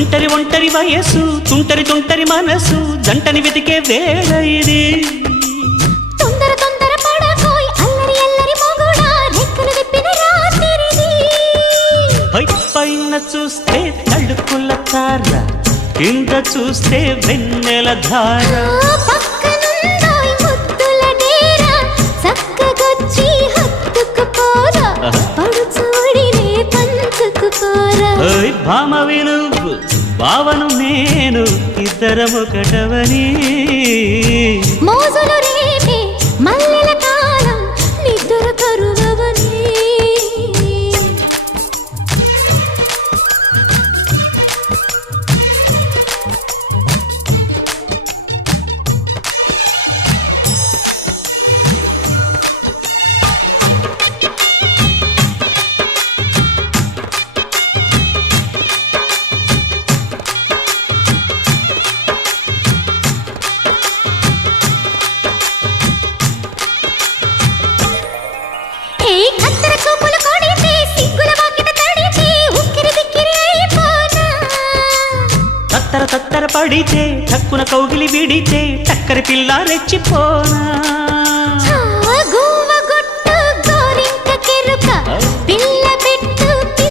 ఒంటరి ఒంటరి వయస్సు తుంటరి తుంటరి మనసు జంటని వెతికే వేళ ఇది తొందర తొందర పడకోయ్ అల్లరి అల్లరి మొగుడా రెక్కలు విప్పిన రాత్రిది పైన చూస్తే తడుకుల తార కింద చూస్తే వెన్నెల ధార పక్కనుందోయ్ ముద్దుల డేరా చక్కగొచ్చి హత్తుకుపోరా పడుచూడినే పంచుకుపోరా ఓయ్ భామ విలువు భావను నేను ఇద్దరమొకటవని మోజులు రేపే మల్లెల కాలం నిద్ర కరువవని కత్తెర చూపులు కొడితే సిగ్గుల వాకిట తడితే ఉక్కిరి బిక్కిరి అయిపోనా తత్తర తత్తర పడితే టక్కున కౌగిలి విడితే టక్కరి పిల్ల రెచ్చిపోనా